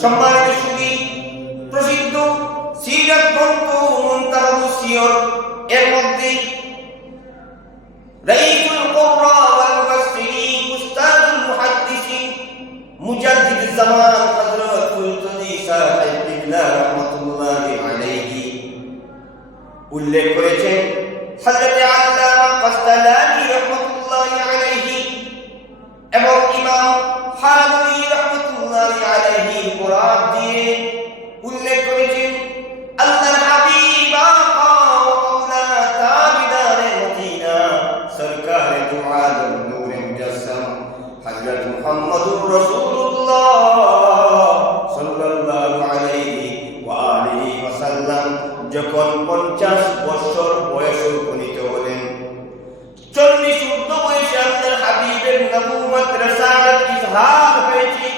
সম্মানিত সুধী, প্রসিদ্ধ সিরাত গ্রন্থ মুনতাহাবুস সিয়র এর মধ্যে রাইসুল কুররা ওয়াল মুফাসসিরিন উস্তাদুল মুহাদ্দিসিন মুজাদ্দিদ জামান হযরত ফুলতুনি সাহেব কিবলা রাহমাতুল্লাহি আলাইহি উল্লেখ করেছেন। হযরত আল্লামা কাসতালানি রাহমাতুল্লাহি আলাইহি এবং ইমাম হাযমি রাহমাতুল্লাহি আলাইহি কোরআন দিয়ে উল্লেখ করেছেন আল্লাহর হাবিব আকা ওয়া মাওলানা তাবিদারে মদিনা সরকারে দু আলম নূরে মুজাসসাম হযরত মুহাম্মদুর রাসূলুল্লাহ সাল্লাল্লাহু আলাইহি ওয়া আলিহি ওয়াসাল্লাম যখন 50 বছর বয়সে উপনীত হলেন, 40 ঊর্ধ্ব বয়সে আল্লাহর হাবিবের নবুয়ত রিসালাত ইজহার হয়েছে।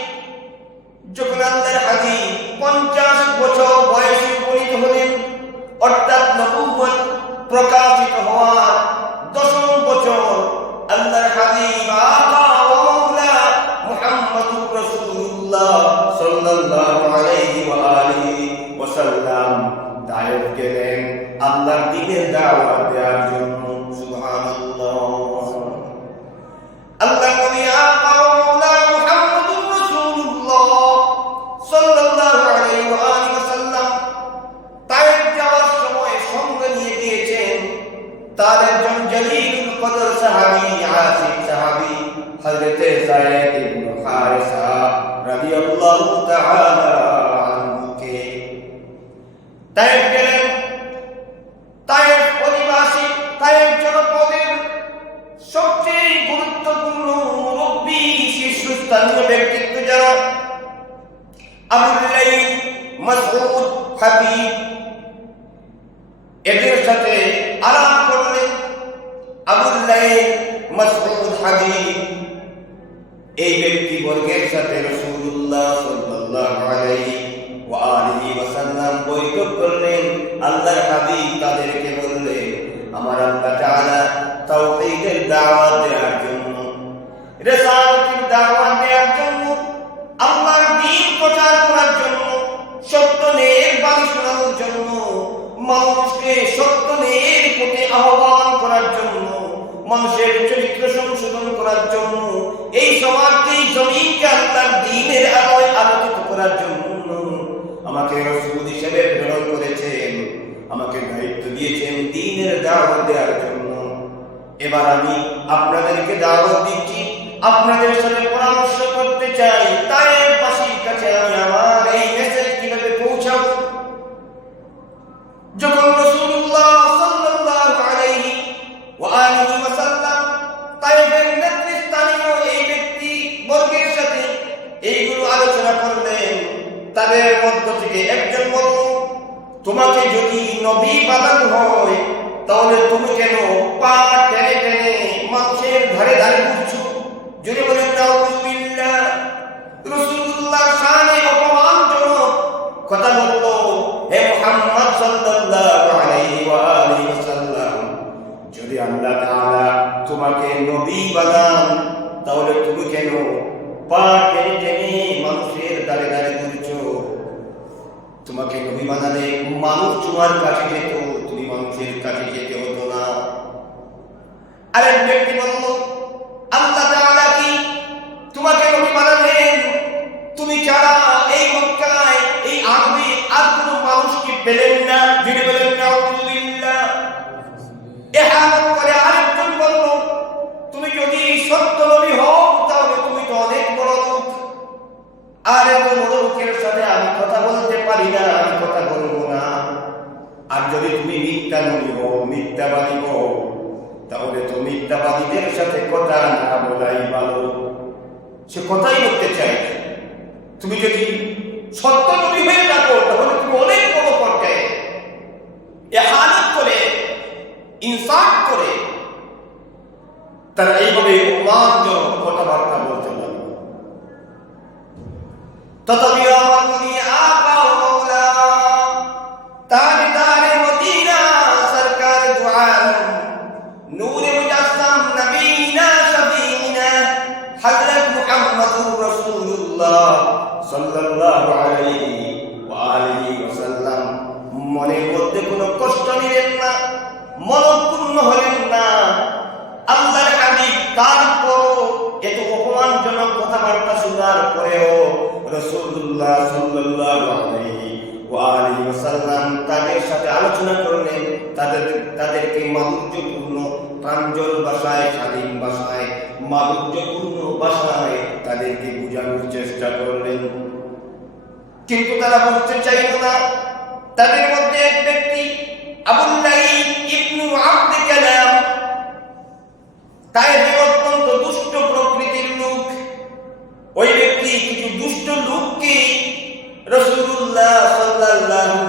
যখন আল্লাহর হাবিব 50 বছর বয়সে উপনীত হলেন, অর্থাৎ নবুয়ত প্রকাশিত হওয়ার 10ম বছর, আল্লাহর হাবিব আকা ওয়া মাওলা মুহাম্মদুর রাসূলুল্লাহ সাল্লাল্লাহু আলাইহি ওয়া আলিহি ওয়াসাল্লাম দাওয়াত গেলেন আল্লাহর দ্বীনের দাওয়াত দেওয়ার জন্য। সুবহানাল্লাহ। আল্লাহ নবী আকা ওয়া মাওলা মুহাম্মদুর রাসূলুল্লাহ সাল্লাল্লাহু আলাইহি ওয়া আলিহি ওয়াসাল্লাম তায়েফ যাওয়ার সময় সঙ্গে নিয়ে গিয়েছেন তার একজন জলিলুল কদর সাহাবী, আসিফ সাহাবী হযরত যায়েদ ইবনে হারিসা রাদিয়াল্লাহু তাআলা আনহুকে। তায়েফ গেলেন। তায়েফ অধিবাসী, তায়েফ জনপদের সবচেয়ে গুরুত্বপূর্ণ মুরব্বী শীর্ষস্থানীয় ব্যক্তিত্ব যারা আবুল লাইল, মাসউদ, হাবিব, এদের সাথে আলাপ করলেন। আবুল লাইল, মাসউদ, হাবিব এই ব্যক্তিবর্গের সাথে রাসূলুল্লাহ সাল্লাল্লাহু আলাইহি ওয়া আলিহি ওয়াসাল্লাম বৈঠক করলেন। আল্লাহর হাবিব তাদেরকে বললেন, আমার আল্লাহ তাআলা তাওহীদের দাওয়াত দেওয়ার জন্য, রিসালাতের দাওয়াত দেওয়ার জন্য, আল্লাহর দ্বীন প্রচার করার জন্য, সত্য ন্যায়ের বাণী শোনানোর জন্য, মানুষকে সত্য ন্যায়ের পথে আহ্বান করার জন্য, মানুষের চরিত্র সংশোধন করার জন্য, এই সমাজকে, জমিনকে আল্লাহর দ্বীনের আলোয় আলোকিত করার জন্য আমাকে রাসূল হিসেবে প্রেরণ করেছেন, আমাকে দায়িত্ব দিয়েছেন দ্বীনের দাওয়াত দেওয়ার জন্য। এবার আমি আপনাদেরকে দাওয়াত দিচ্ছি, আপনাদের সাথে পরামর্শ করতে চাই তায়েফবাসীর কাছে আমি আমার এই মেসেজ কিভাবে পৌঁছাবো। যখন রাসূলুল্লাহ সাল্লাল্লাহু আলাইহি ওয়া আলিহি ওয়াসাল্লাম তায়েফের নেতৃস্থানীয় এই ব্যক্তি বর্গের সাথে এইগুলো আলোচনা করলেন, তাদের মধ্য থেকে একজন বলল, তোমাকে যদি নবী বানানো হয় তাহলে তুমি কেন পা টেনে টেনে মানুষের ধারে ধারে ঘুরছো? যদি বলেন নাউযুবিল্লাহ, রাসূলুল্লাহ শানে অপমানজনক কথা বলল। হে মুহাম্মদ সাল্লাল্লাহু আলাইহি ওয়া আলিহি ওয়াসাল্লাম, যদি আল্লাহ তাআলা তোমাকে নবী বানান তাহলে তুমি কেন পা টেনে টেনে মানুষের ধারে ধারে ঘুরছো? তোমাকে নবী বানালে মানুষ তোমার কাছে যেত, তুমি মানুষের কাছে যেতে হতো না। আরেক ব্যক্তি বলল, আল্লাহ তাআলা কি তোমাকে নবী বানালেন, তুমি ছাড়া এই মক্কায়, এই আরবে আর কোনো মানুষকে পেলেন না? যদি বলেন নাউযুবিল্লাহ। এহানত করে আরেকজন বলল, তুমি যদি সত্য নবী হও তাহলে তুমি তো অনেক বড় লোক, আর এত বড় লোকের সাথে আমি কথা বলতে পারি না, আমি কথা বলবো না। আর যদি তুমি মিথ্যা নবী হও, মিথ্যাবাদী হও, তাহলে তো মিথ্যাবাদীদের সাথে কথা না বলাই ভালো। সে কথাই বলতে চাই, তুমি যদি সত্য নবী হয়ে থাকো তাহলে তুমি অনেক বড় পর্যায়ে। এহানত করে, ইনসাফ করে তারা এইভাবে অপমানজনক কথাবার্তা বলতে লাগলো। তথাপি আমার নবী আকা ওয়া মাওলা তাবিদারে মদিনা সরকার দু আলম নূরে মুজাসসাম নবীনা শফীনা হযরত মুহাম্মদুর রাসূলুল্লাহ সাল্লাল্লাহু আলাইহি আলাইহি ওয়া আলিহি ওয়াসাল্লাম মনের মধ্যে কোনো কষ্ট নিলেন না, মনক্ষুণ্ণ হলেন না। আল্লাহর হাবিব তারপর এত অপমানজনক কথাবার্তা শোনার পরেও রাসূলুল্লাহ সাল্লাল্লাহু আলাইহি ওয়া আলিহি ওয়াসাল্লাম তাদের সাথে আলোচনা করলেন, তাদেরকে মাধুর্যপূর্ণ প্রাঞ্জল ভাষায়, শালীন ভাষায়, মাধুর্যপূর্ণ ভাষায় তাদেরকে বোঝানোর চেষ্টা করলেন। কিন্তু তারা বুঝতে চাইল না। তাদের মধ্যে এক ব্যক্তি আবুল লাইথ ইবনু আব্দ কালাম, তায়েফের অত্যন্ত দুষ্ট প্রকৃতির লোক। ওই ব্যক্তি কিছু দুষ্ট লোককে রাসূলুল্লাহ সাল্লাল্লাহু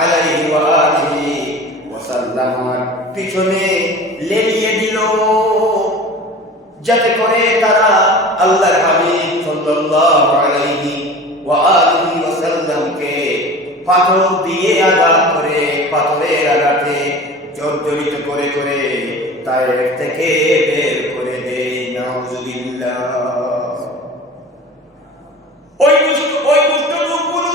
আলাইহি ওয়া আলিহি ওয়াসাল্লামের পিছনে লেলিয়ে দিল, যাতে করে তারা আল্লাহর হাবিব সাল্লাল্লাহু আলাইহি ওয়া আলিহি ওয়াসাল্লামকে পাথর দিয়ে আঘাত করে, পাথরের আঘাতে জর্জরিত করে করে তায়েফ থেকে বের করে দেয়। নাউযুবিল্লাহ। ওই দুষ্ট লোকগুলো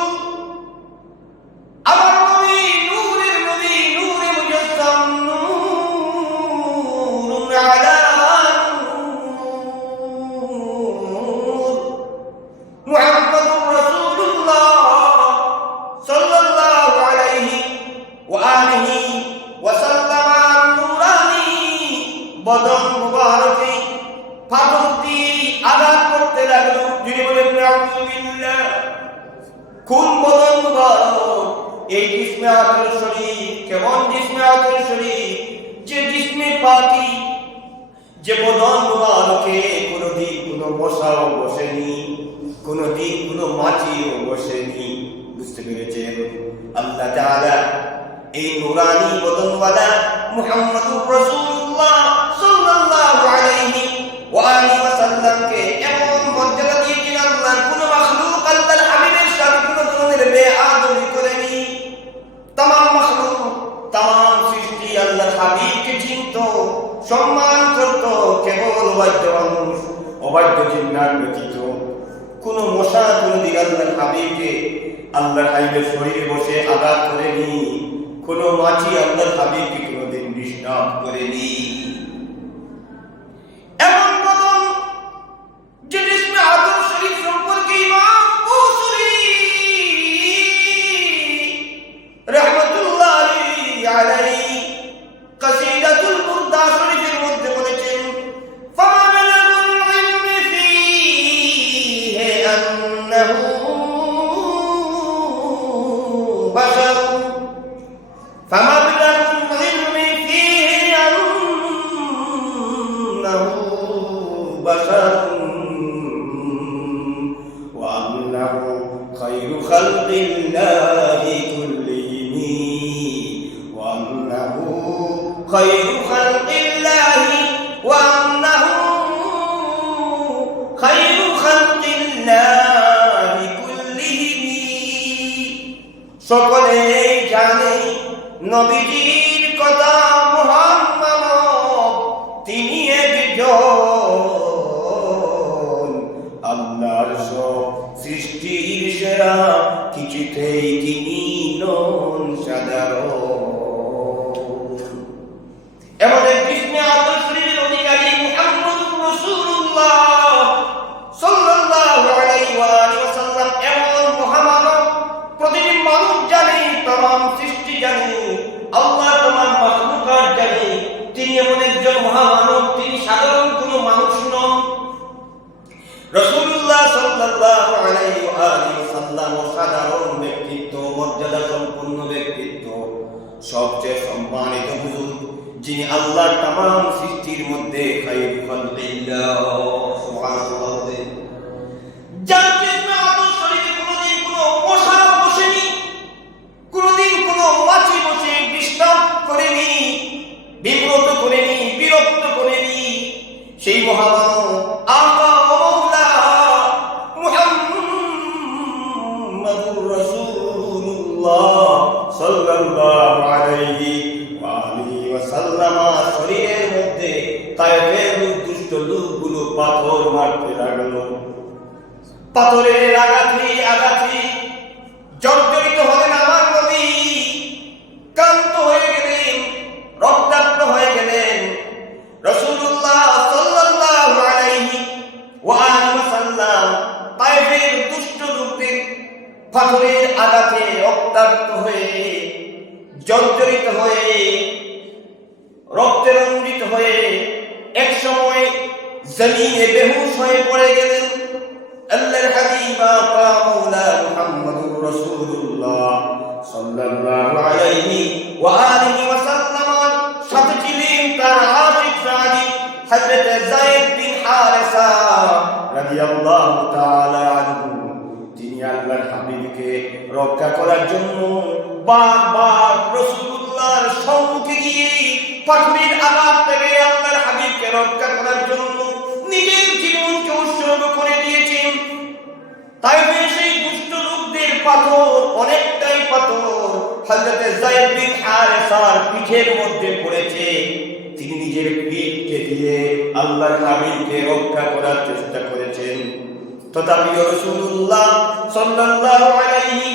আমার নবী, নূরের নবী, নূরে মুজাসসাম, নূরুন আলা নূর, মুহাম্মাদুর রাসূলুল্লাহ সাল্লাল্লাহু আলাইহি ওয়া আলিহি ওয়াসাল্লাম নূরানি বদন মুবারকে পাথর দিয়ে আঘাত করতে লাগলো। যিনি বলেন নাউযুবিল্লাহ। কোন বদন মুবারক? এই জিসমে আতর শরীফ। কেমন জিসমে আতর শরীফ? যে জিসমে পাকি, যে বদন মুবারকে কোনদিন কোনো মশাও বসেনি, কোনদিন কোনো মাছিও বসেনি। বুঝতে পেরেছেন? আল্লাহ তাআলা এই নূরানি বদনওয়ালা মুহাম্মাদুর রাসূলুল্লাহ সাল্লাল্লাহু আলাইহি ওয়া আলিহি ওয়াসাল্লামকে এমন মর্যাদা দিয়েছেন, আল্লাহর কোন মাখলুক আল্লাহর হাবিবের সাথে কোন ধরনের বেআদবি করেনি। तमाम মাখলুক, तमाম সৃষ্টি আল্লাহর হাবিবকে চিনত, সম্মান করত। কেবল অবাধ্য মানুষ, অবাধ্য জিন্নাত ব্যতীত কোন মশা কোনদিন আল্লাহর হাবিবকে, আল্লাহর হাবিবের শরীরে বসে আঘাত করেনি। কোন মাছি আল্লাহর হাবিবকে কোনদিন ডিস্টার্ব করেনি। এমন বদন যে জিসমে আতর শরীফ সম্পর্কে ইমাম বুখারী রাহমাতুল্লাহি আলাইহি কাসীদাতুল বুরদা শরীফের মধ্যে বলেছেন, ফামা বালাগুল ইলমি ফীহি আন্নাহু বাশার, ফামা বালাগুল ইলমি ফীহি আন্নাহু বাশার ওয়া আন্নাহু খায়রু খালকিল্লাহি কুল্লিহিম ওয়া আন্নাহু খায়রু খালকিল্লাহি ওয়া আন্নাহু খায়রু খালকিল্লাহি কুল্লিহিম। সকলেই জানে নবীজির কথা মহান মানব, তিনি একজন আল্লাহর সব সৃষ্টির সেরা, কিছুতেই তিনি নন সাধারণ। এমন এক জিসমে আতর শরীফের অধিকারী মুহাম্মাদুর রাসূলুল্লাহ সাল্লাল্লাহু আলাইহি ওয়া আলিহি ওয়াসাল্লাম এমন মহামানব, প্রতিটি মানুষ জানে, तमाम সৃষ্টি জানে, আল্লাহ तमाम মাখলুকাত জানে তিনি এমন একজন মহামানব, তিনি সাধারণ কোনো মানুষ নন। রাসূলুল্লাহ সাল্লাল্লাহু আলাইহি ওয়া আলিহি ওয়াসাল্লাম সাধারণ ব্যক্তিত্ব, মর্যাদা সম্পন্ন ব্যক্তিত্ব, সবচেয়ে সম্মানিত হুজুর, যিনি আল্লাহর तमाम সৃষ্টির মধ্যে খায়রুল খালকিল্লাহ, সুবহানাল্লাহ। যার জিসমে আতর শরীফে কোনদিন কোনো মশা বসেনি, কোনদিন কোনো মাছি বসে ডিস্টার্ব করেনি, বিব্রত করেনি, বিরক্ত করেনি। সেই মহামানব আকা ও মাওলা মুহাম্মাদুর রাসূলুল্লাহ সাল্লাল্লাহু আলাইহি ওয়া আলিহি ওয়াসাল্লাম শরীরের মধ্যে তায়েফের দুষ্ট লোকগুলো পাথর মারতে লাগলো। পাথরের আঘাতে জর্জরিত হলেন আমার নবী, ক্লান্ত হয়ে গেলেন, রক্তাক্ত হয়ে গেলেন। রাসূলুল্লাহ সাল্লাল্লাহু আলাইহি ওয়া আলিহি ওয়াসাল্লাম তায়েফের দুষ্ট লোকদের পাথরের আঘাতে রক্তাক্ত হয়ে, জর্জরিত হয়ে, রক্তে রঞ্জিত হয়ে এক সময় জমিনে বেহুশ হয়ে পড়ে গেলেন। আল্লাহর হাবিব মাওলানা মুহাম্মদুর রাসূলুল্লাহ সাল্লাল্লাহু আলাইহি ওয়া আলিহি ওয়াসাল্লাম সাথে ছিলেন তার আশিক সাহাবী হযরত যায়েদ বিন হারেসা রাদিয়াল্লাহু তাআলা আনহু। তিনি আল্লাহর হাবিবকে রক্ষা করার জন্য বারবার রাসূলুল্লাহর সম্মুখে গিয়ে পাথরের আঘাত থেকে আল্লাহর হাবিবকে রক্ষা করার জন্য নিজের জীবনকে উৎসর্গ করে দিয়েছেন। তাই সেই দুষ্ট লোকদের পাথর, অনেকটাই পাথর হযরত যায়েদ বিন হারেসার পিঠের মধ্যে পড়েছে। তিনি নিজের পিঠকে দিয়ে আল্লাহর হাবিবকে রক্ষা করার চেষ্টা করেছেন। তথাপি রাসূলুল্লাহ সাল্লাল্লাহু আলাইহি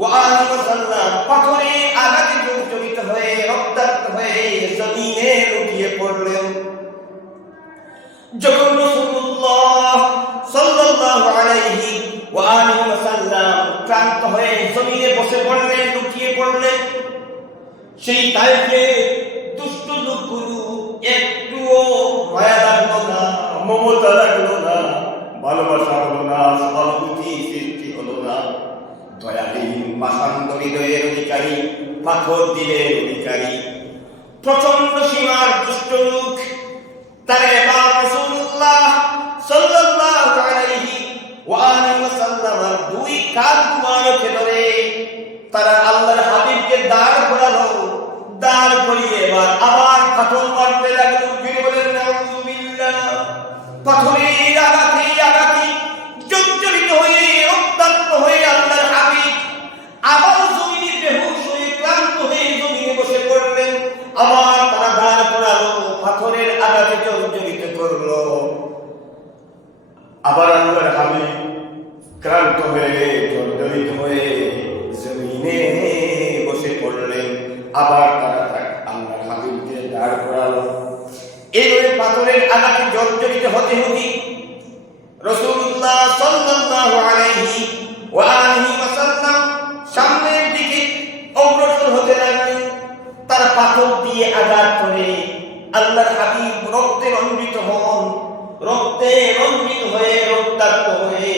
ওয়া আলিহি ওয়াসাল্লাম পাথরের আঘাতে জর্জরিত হয়ে, রক্তাক্ত হয়ে জমিনে লুটিয়ে পড়লেন। যখন রাসূলুল্লাহ সাল্লাল্লাহু আলাইহি ওয়া আলিহি ওয়াসাল্লাম ক্লান্ত হয়ে জমিনে বসে পড়লেন, লুটিয়ে পড়লেন, সেই তায়েফে দুষ্ট লোকগুলো একটুও মায়া লাগলো না, মমতা লাগলো না, ভালোবাসা হলো না, সহানুভূতি সৃষ্টি হলো না। দয়াহীন পাষাণ্ড হৃদয়ের অধিকারী, পাথর দিলের অধিকারী, প্রচন্ড সীমার দুষ্ট লোক, তারা এবার রাসূলুল্লাহ সাল্লাল্লাহু আলাইহি ওয়া আলিহি ওয়াসাল্লামের দুই কাঁধ মুবারকে ধরে তারা আল্লাহর হাবিবকে দাঁড় করালো। দাঁড় করিয়ে এবার আবার পাথর মারতে লাগলো। যিনি বলেন নাউযুবিল্লাহ। পাথরের আঘাতে আঘাতে জর্জরিত হয়ে, রক্তাক্ত হয়ে আল্লাহর হাবিব আবার জমিনে বেহুশ হয়ে, ক্লান্ত হয়ে জমিনে বসে পড়লেন। আবার তারা দাঁড় করালো, পাথরের আঘাতে জর্জরিত করলো। আবার আল্লাহর হাবিব ক্লান্ত হয়ে, জর্জরিত হয়ে জমিনে বসে পড়লেন। আবার তারা আল্লাহর হাবিবকে দাঁড় করালো। এইভাবে পাথরের আঘাতে জর্জরিত হতে হতে রাসূলুল্লাহ সাল্লাল্লাহু আলাইহি ওয়া আলিহি ওয়াসাল্লাম সামনের দিকে অগ্রসর হতে লাগলেন। তার পাথর দিয়ে আঘাত করে আল্লাহর হাবিব রক্তে রঞ্জিত হন, রক্তে রঞ্জিত হয়ে, রক্তাক্ত হয়ে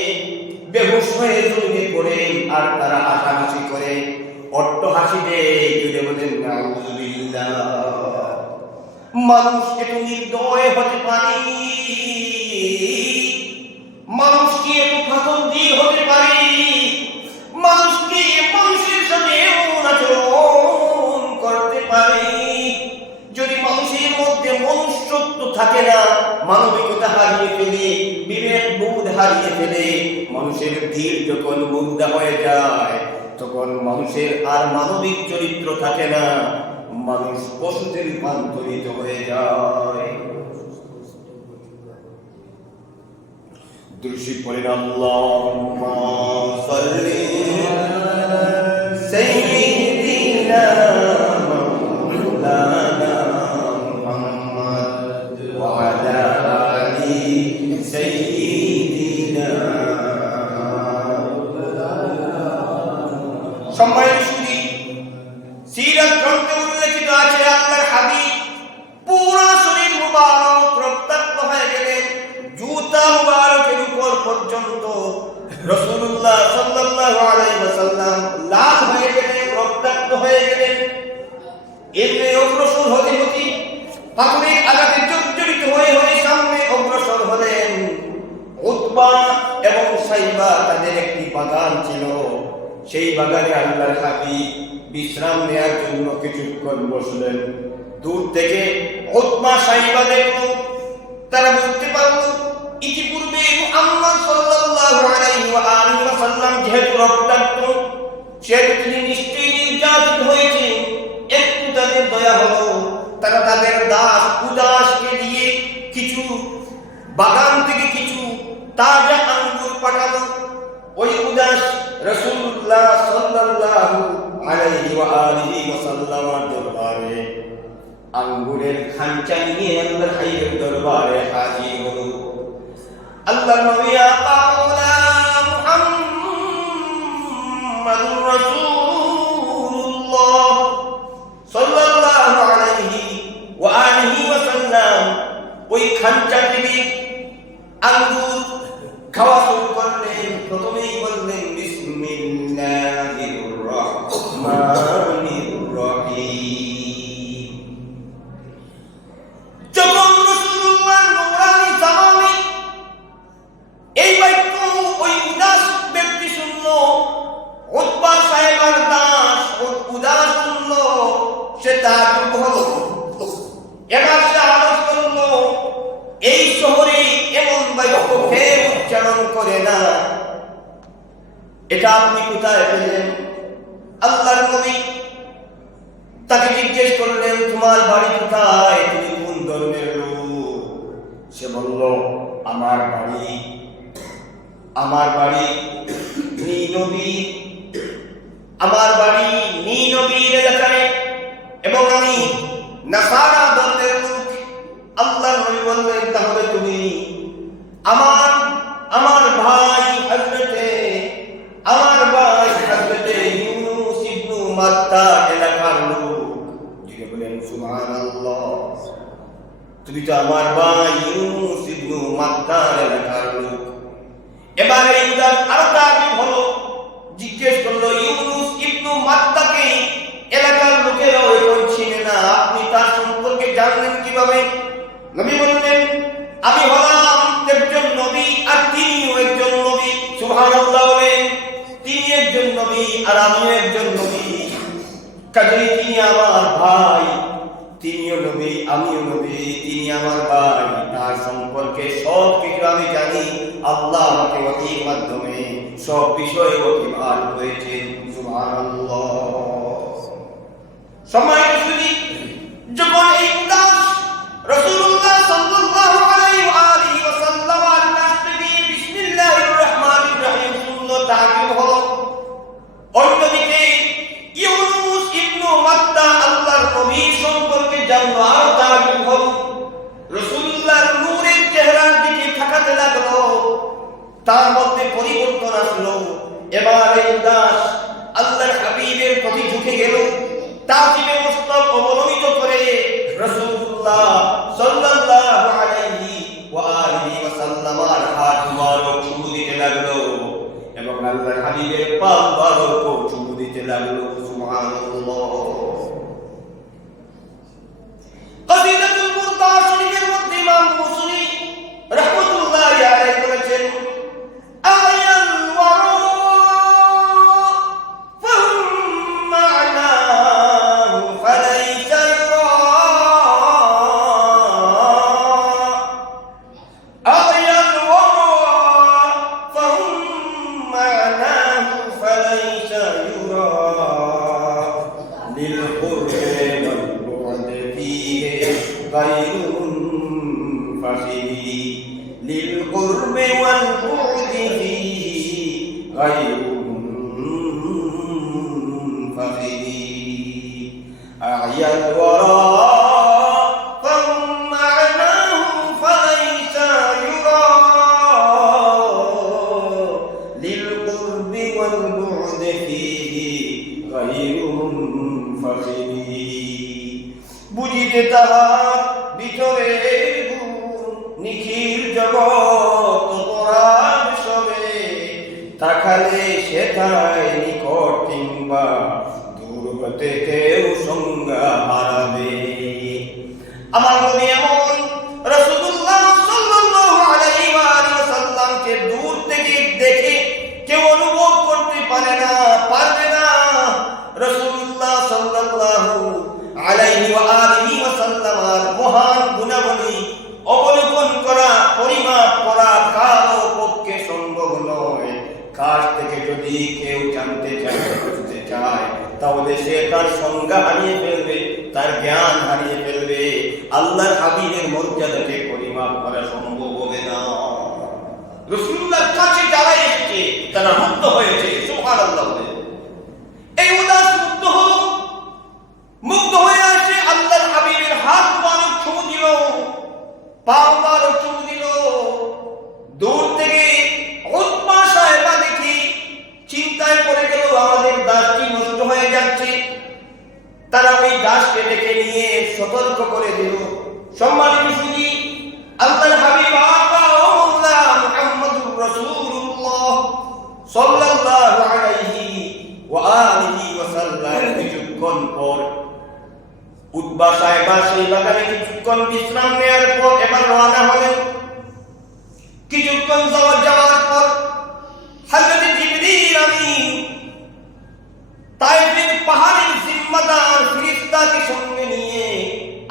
বেহুশ হয়ে জমিনে পড়েন। আর তারা হাসাহাসি করে, অট্টহাসি দেয়, জুড়ে বলেন নাউযুবিল্লাহ। মানুষ এত নির্দয় হতে পারে? মানুষ কি এত পাথর দিয়ে হতে পারে? মানুষ কি মানুষের সাথে এমন আচরণ করতে পারে? যদি মানুষের মধ্যে মনুষ্যত্ব থাকে না, মানবিকতা হারিয়ে ফেলে, বিবেক বোধ হারিয়ে ফেলে, মানুষের ধীর যখন মুগ্ধা হয়ে যায়, তখন মানুষের আর মানবিক চরিত্র থাকে না, মানুষ পশুতে রূপান্তরিত হয়ে যায়। দুরূদ পড়েন আল্লাহুম্মা সাল্লি সাইয়্যিদিনা মাওলানা মুহাম্মদ ওয়া আলা আলি সাইয়্যিদিনা। সম্মানিত সুধী, সিরাত গ্রন্থে উল্লেখিত আছে আল্লাহর হাবিব পুরো শরীর মুবারক রক্তাক্ত হয়ে গেলেন, জুতা মুবারকের উপর পর্যন্ত রাসূলুল্লাহ সাল্লাল্লাহু আলাইহি ওয়াসাল্লাম লাল হয়ে গেলেন, রক্তাক্ত হয়ে গেলেন। এতে অগ্রসর হতে হতে পাথরের আঘাতে জর্জরিত হয়ে হয়ে সামনে অগ্রসর হলেন। উতবা এবং সাইবা তাদের একটি বাগান ছিল। সেই বাগানে আল্লাহর হাবিব বিশ্রাম নেওয়ার জন্য কিছুক্ষণ বসলেন। দূর থেকে উতবা সাইবা দেখলো, তারা বুঝতে পারলো ইতিপূর্বে মুহাম্মদ সাল্লাল্লাহু আলাইহি ওয়া আলিহি ওয়াসাল্লাম যেহেতু রক্তাক্ত, সেহেতু তিনি নিশ্চয়ই নির্যাতিত হয়েছে। একটু তাদের দয়া হলো, তারা তাদের দাস উদাসকে দিয়ে কিছু বাগান থেকে কিছু তাজা আঙ্গুর পাঠালো। ওই উদাস রাসূলুল্লাহ সাল্লাল্লাহু আলাইহি ওয়া আলিহি ওয়াসাল্লামের দরবারে আঙ্গুরের খাঁচা নিয়ে আল্লাহর হাবিবের দরবারে হাজির হলো। আল্লাহর নবী আকা মাওলানা মুহাম্মাদুর রাসূলুল্লাহ সাল্লাল্লাহু আলাইহি ওয়া আলিহি ওয়াসাল্লাম ওই খাঁচা থেকে আঙ্গুর খাওয়া শুরু করলেন। প্রথমেই বললেন বিসমিল্লাহির রহমানির রহিম। যখন রাসূলুল্লাহ নূরানি জামানে এই বাক্য ওই উদাস ব্যক্তি শুনল, উতবা সাহেবের দাস উদাস শুনল, সে তাজ্জুব হলো। এবার সে আরজ করল, এই শহরে এমন বাক্য কে উচ্চারণ করে না, এটা আপনি কোথায় পেলেন? আল্লাহর নবী তাকে জিজ্ঞেস করলেন, তোমার বাড়ি কোথায়, তুমি কোন ধর্মের লোক? সে বলল, আমার বাড়ি নবীর এলাকায় এবং আমি নাসারা ধর্মের লোক। আল্লাহর নবী বললেন, তাহলে তুমি আমার ভাই হযরতে ইউনূস ইবনে মাত্তা এলাকার লোক। যিনি বলেন সুবহানাল্লাহ, তুমি তো আমার ভাই ইউনূস ইবনে মাত্তা এলাকার লোক। এবারে উদাস আরো তাজ্জুব হলো, জিজ্ঞেস করলো, ইউনূস ইবনে মাত্তাকে এলাকার লোকেরা এখন চিনে না, আপনি তার সম্পর্কে জানলেন কিভাবে? নবী বললেন, আমি হলাম একজন নবী আর তিনিও একজন নবী। সুবহানাল্লাহ বলেন, তিনি একজন নবী আর আমিও একজন নবী। কাজেই তিনি আমার ভাই, তিনিও নবী, আমিও নবী, তিনি আমার ভাই। তার সম্পর্কে সব কিছু আমি জানি। আল্লাহ আমাকে ওহীর মাধ্যমে সব বিষয়ে ওহীবান করেছেন। সুবহানাল্লাহ। সময় শুনি যখন এই উদাস রাসূলুল্লাহ সাল্লাল্লাহু আলাইহি ওয়া আলিহি ওয়াসাল্লামের কাছ থেকে বিসমিল্লাহির রহমানির রহিম শুনলো, তাজ্জুব হলো। অন্যদিকে ইউনূস ইবনে মাত্তা আল্লাহর নবীর সম্পর্কে জানলো, আর তাজ্জুব হলো। রাসূলুল্লাহর নূরের চেহারার দিকে তাকাতে লাগলো, তার মধ্যে পরিবর্তন আসলো। এবার এই উদাস আল্লাহর হাবিবের প্রতি ঝুঁকে গেল, তাজিমে মুস্তক অবলম্বিত করে রাসূলুল্লাহ সাল্লাল্লাহু আলাইহি ওয়া আলিহি ওয়াসাল্লামের হাত মুবারক চুমু দিতে লাগলো এবং আল্লাহর হাবিবের পা মুবারক চুমু দিতে লাগলো। সুবহানাল্লাহ। কাসিদাতুল মুরতা শরীফের মধ্যে ইমাম বুসরি রাহমাতুল্লাহি আলাইহি বলেছেন, আয়াল ওয়ারা للقرب والبعد فيه غير منفخر أعيا الورى فهم معناه فليس يرى للقرب والبعد فيه غير منفخر বুঝিতে তাহার ভিতরে নিখিল জগৎ অপরাধ সবে, তাকালে সেটাই নিকট কিংবা দূর হতে কেউ সংজ্ঞা হারাবে। আমার নবী এমন রাসূলুল্লাহ সাল্লাল্লাহু আলাইহি ওয়াসাল্লামকে দূর থেকে দেখে কেউ অনুভব করতে পারবে না। রাসূলুল্লাহ সাল্লাল্লাহু আলাইহি ওয়াসাল্লামের মহান গুণাবলী অবলোকন করা, পরিমাপ করা কারো পক্ষে সম্ভব নয়। কাছ থেকে যদি কেউ জানতে চায়, বুঝতে চায়, তাহলে সে তার সংজ্ঞা হারিয়ে ফেলবে, তার জ্ঞান হারিয়ে ফেলবে। আল্লাহর হাবিবের মর্যাদাকে পরিমাপ করা সম্ভব হবে না। রাসূলুল্লাহর কাছে যারা এসেছে তারা মুক্ত হয়েছে। সুবহানাল্লাহ। এই বারবার চুমু দিল। দূর থেকে উতবা সাহেবা দেখি চিন্তায় পড়ে গেল, আমাদের দাসটি নষ্ট হয়ে যাচ্ছে। তারা ওই দাসকে ডেকে নিয়ে সতর্ক করে দিল। সম্মানিত সুধী, আল্লাহর হাবিব আকা ও মাওলা মুহাম্মদুর রাসূলুল্লাহ সাল্লাল্লাহু আলাইহি ওয়া আলিহি ওয়াসাল্লাম কিছুক্ষণ পর উতবা সাহেবা সেই বাগানে কিছুক্ষণ বিশ্রাম নেওয়ার পর এবার রওনা হলেন। কিছুক্ষণ যাওয়ার পর হযরত জিবরীল আমিন তায়েফের পাহাড়ের জিম্মাদার ফেরেশতাকে সঙ্গে নিয়ে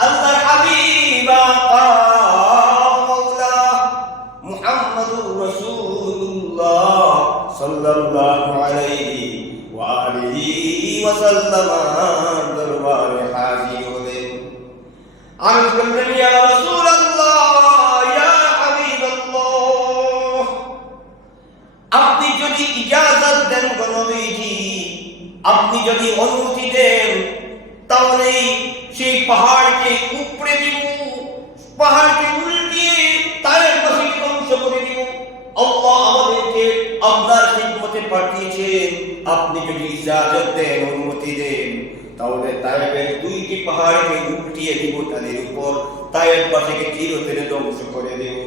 আল্লাহর হাবিব আকা মাওলা মুহাম্মদুর রাসূলুল্লাহ সাল্লাল্লাহু আলাইহি ওয়া আলিহি ওয়াসাল্লাম দরবারে হাজির হলেন। আরজ করলেন, ইয়া রাসূলুল্লাহ, ইয়া হাবিবাল্লাহ, আপনি যদি ইজাজত দেন গো নবীজি, আপনি যদি অনুমতি দেন, তাহলে সেই পাহাড়কে উপড়ে দিব, পাহাড়কে উল্টিয়ে তায়ের পাশে ধ্বংস করে দিব। আল্লাহ আমাদেরকে আপনার খিদমতে পাঠিয়েছেন, আপনি যদি ইজাজত দেন, অনুমতি দেন, তাহলে তায়েফের দুইটি পাহাড়কে উল্টিয়ে দিব, তাদের উপর তায়ের পাশেকে চিরতরে ধ্বংস করে দেব।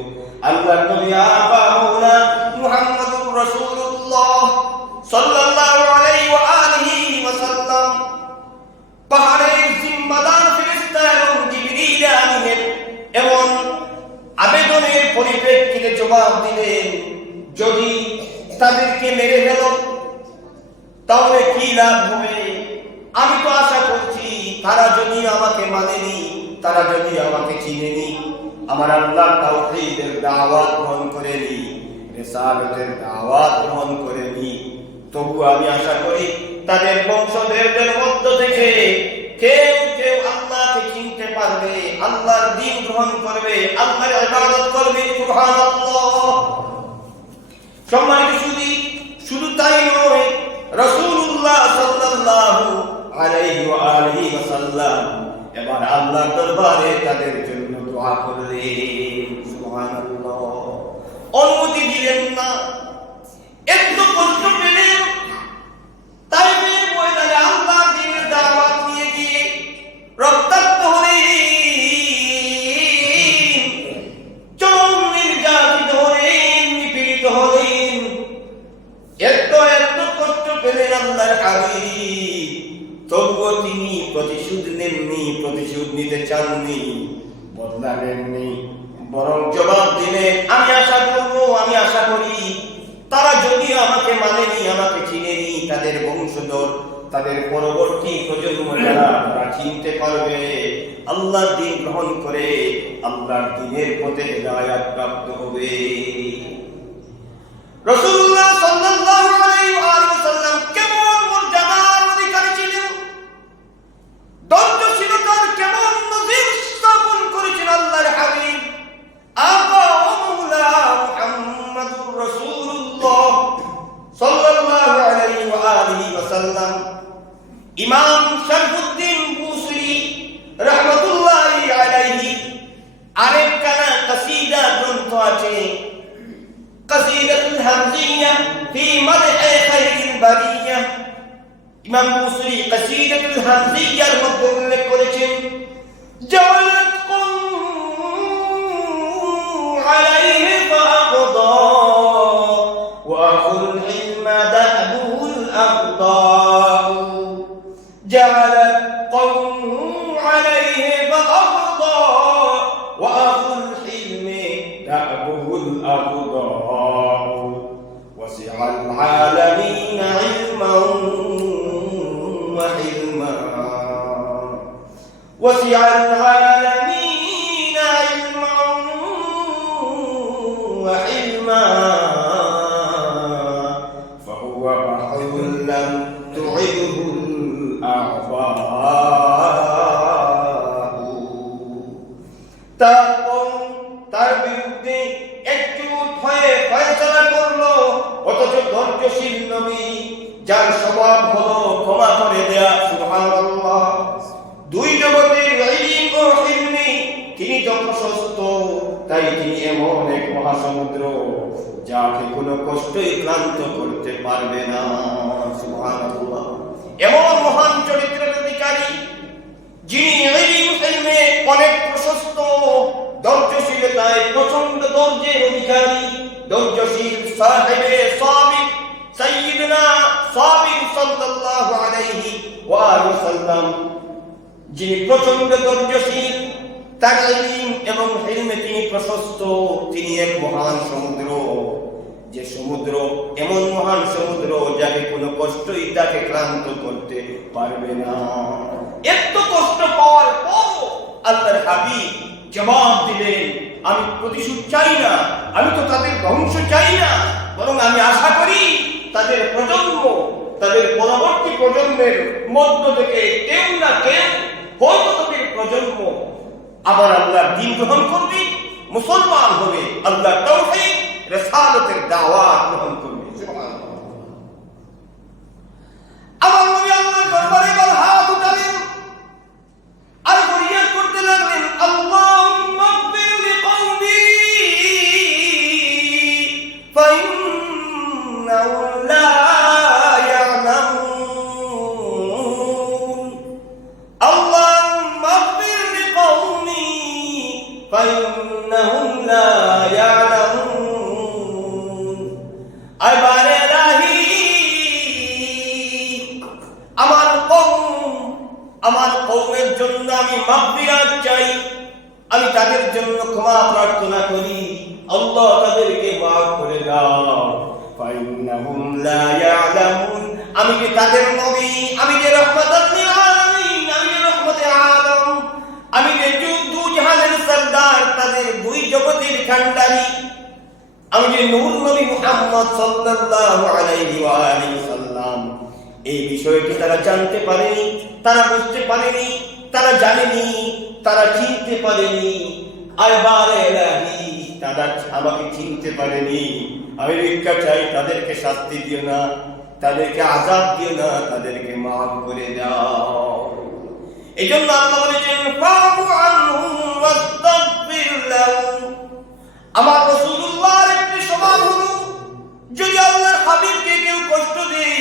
আল্লাহর নবী আকা মাওলা মুহাম্মদুর রাসূলুল্লাহ সাল্লাল্লাহু আলাইহি ওয়া আলিহি ওয়াসাল্লাম পাহাড়ের জিম্মাদার ফেরেশতা এবং জিবরীল আমিনের এমন আবেদনের পরিপ্রেক্ষিতে জবাব দিলেন, যদি তাদেরকে মেরে ফেল তাহলে কি লাভ হবে? আমি তো আশা করছি তারা যদি আমাকে মানেনি, তারা যদি আমাকে চিনেনি, আমার আল্লাহ তাওহীদের দাওয়াত গ্রহণ করেনি, রিসালাতের দাওয়াত গ্রহণ করেনি, তবু আমি আশা করি তাদের বংশধরদের মধ্য থেকে কেউ কেউ আল্লাহকে চিনতে পারবে, আল্লাহর দ্বীন গ্রহণ করবে, আল্লাহর ইবাদত করবে। সুবহানাল্লাহ। সম্মানিত সুধী, শুধু তাই নয়, রাসূলুল্লাহ সাল্লাল্লাহু আলাইহি ওয়া আলিহি ওয়াসাল্লাম এবার আল্লাহর দরবারে তাদের জন্য দোয়া করলেন। সুবহানাল্লাহ। অনুমতি দিলেন না, এত কষ্ট পেলেন, তাইফের ময়দানে আল্লাহর দ্বীনের দাওয়াত নিয়ে গিয়ে রক্তাক্ত হলেন, চরম নির্যাতিত হলেন, নিপীড়িত হলেন, এত কষ্ট পেলেন আল্লাহর হাবিব, তবুও তিনি প্রতিশোধ নেননি, প্রতিশোধ নিতে চাননি, বদলা নেননি, বরং জবাব দিলেন, আমি আশা করি তারা যদি আমাকে মানেনি, আমাকে চিনেনি, তাদের বংশধর, তাদের পরবর্তী প্রজন্ম যারা তারা চিনতে পারবে, আল্লাহর দ্বীন গ্রহণ করে আল্লাহর দ্বীনের পথে হিদায়াত প্রাপ্ত হবে। রাসূলুল্লাহ সাল্লাল্লাহু আলাইহি ওয়াসাল্লাম কেমন মর্যাদার অধিকারী ছিলেন, ধৈর্যশীলতার কেমন নজির স্থাপন করেছেন আল্লাহর হাবিব আকা মাওলা মুহাম্মদুর রাসূলুল্লাহ সাল্লাল্লাহু আলাইহি ওয়া আলিহি ওয়াসাল্লাম। ইমাম শরফুদ্দীন বুসরি রাহমাতুল্লাহি আলাইহি আরেকখানা কসিদা গ্রন্থ আছে, কসিদাতুল হামজিয়া ফি মাদহ খায়রিল বারিয়া। ইমাম বুসরি কসিদাতুল হামজিয়ার মধ্যে উল্লেখ করেছেন, জাওয়ালাত عليه فأقضى وأخو العلم دأبه الأقضاء، جعلت قومه عليه فأقضى وأخو الحلم دأبه الأقضاء، وسع العالمين علما وحلما، وسع العالمين علما وحلما، فهو بحر لم تعده الأعضاء। তার বিরুদ্ধে একজোট হয়ে ফয়সালা করলো, অথচ ধৈর্যশীল নবী যার স্বভাব হলো ক্ষমা করে দেয়া। সুবহানাল্লাহ। দুই জগতের ইলম ও হিলমে তিনি যত প্রশস্ত, মহাসমুদ্র, যাকে কোনো কষ্টই ক্লান্ত করতে পারবে না। সুবহানাল্লাহ। এমন মহান চরিত্রের অধিকারী, যিনি ইলমে অনেক প্রশস্ত, ধৈর্যশীলতায় প্রচন্ড ধৈর্যের অধিকারী, ধৈর্যশীল সাহেবে সাবির সাইয়্যিদনা সাবির সাল্লাল্লাহু আলাইহি ওয়া সাল্লাম, যিনি প্রচন্ড ধৈর্যশীল, তার ইলম এবং ইলমে তিনি প্রশস্ত, তিনি এক মহান সমুদ্র, যে সমুদ্র এমন মহান সমুদ্র যাকে কোনো কষ্টই তাকে ক্লান্ত করতে পারবে না। এত কষ্ট পাওয়ার পর আল্লাহর হাবিব জবাব দিলেন, আমি প্রতিশোধ চাই না, আমি তো তাদের ধ্বংস চাই না, বরং আমি আশা করি তাদের প্রজন্ম, তাদের পরবর্তী প্রজন্মের মধ্য থেকে কেউ না কেউ, হয়তো তাদের প্রজন্ম আবার আল্লাহর দ্বীন গ্রহণ করবে, মুসলমান হবে, আল্লাহর তাওহীদ রিসালাতের দাওয়াত গ্রহণ করবে। সুবহানাল্লাহ। আমার নবী আল্লাহর দরবারে এবার হাত উঠালেন আর ফরিয়াদ করতে লাগলেন, আল্লাহুম্মা ইগফির লিকওমি ফাইন্নাহুম লা ইয়ালামুন, আল্লাহুম্মা ইগফির লিকওমি ফাইন্নাহুম লা ইয়ালামুন। আইবারে ইলাহি, আমার কওমের জন্য আমি মাগফিরাত চাই, আমি তাদের জন্য ক্ষমা প্রার্থনা করি, আল্লাহ তাদেরকে মাফ করে দাও। ফাইন্নাহুম লা ইয়ালামুন, আমি যে তাদের নবী, আমি যে রাহমাতুল লিল আলামিন, আমি যে রাহমাতে আলম, আমি যে দু জাহানের সরদার, তাদের দুই জগতের কান্ডারি, আমি যে নূর নবী মুহাম্মদ সাল্লাল্লাহু আলাইহি ওয়া আলিহি সাল্লাম, এই বিষয়টি তারা জানতে পারেনি, তারা বুঝতে পারেনি, তারা জানেনি, তারা চিনতে পারেনি। আইবারে ইলাহি, তারা আমাকে চিনতে পারেনি, আমি ভিক্ষা চাই, তাদেরকে শাস্তি দিও না, তাদেরকে আযাব দিও না, তাদেরকে মাফ করে দাও। এই জন্য আল্লাহ বলেছেন, ফা'ফু আনহুম ওয়াস্তাগফির লাহুম। আমার রাসূলুল্লাহর একটি স্বভাব হলো, যদি আল্লাহর হাবিবকে কেউ কষ্ট দেয়,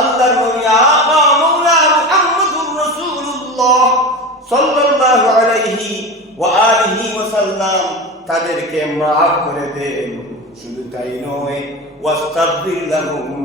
আল্লাহর নবী আকা মাওলা মুহাম্মদুর রাসূলুল্লাহ সাল্লাল্লাহু আলাইহি ওয়া আলিহি ওয়া সাল্লাম তাদেরকে মাফ করে দেন। শুধু তাই নয়, ওয়াস্তাগফির লাহুম,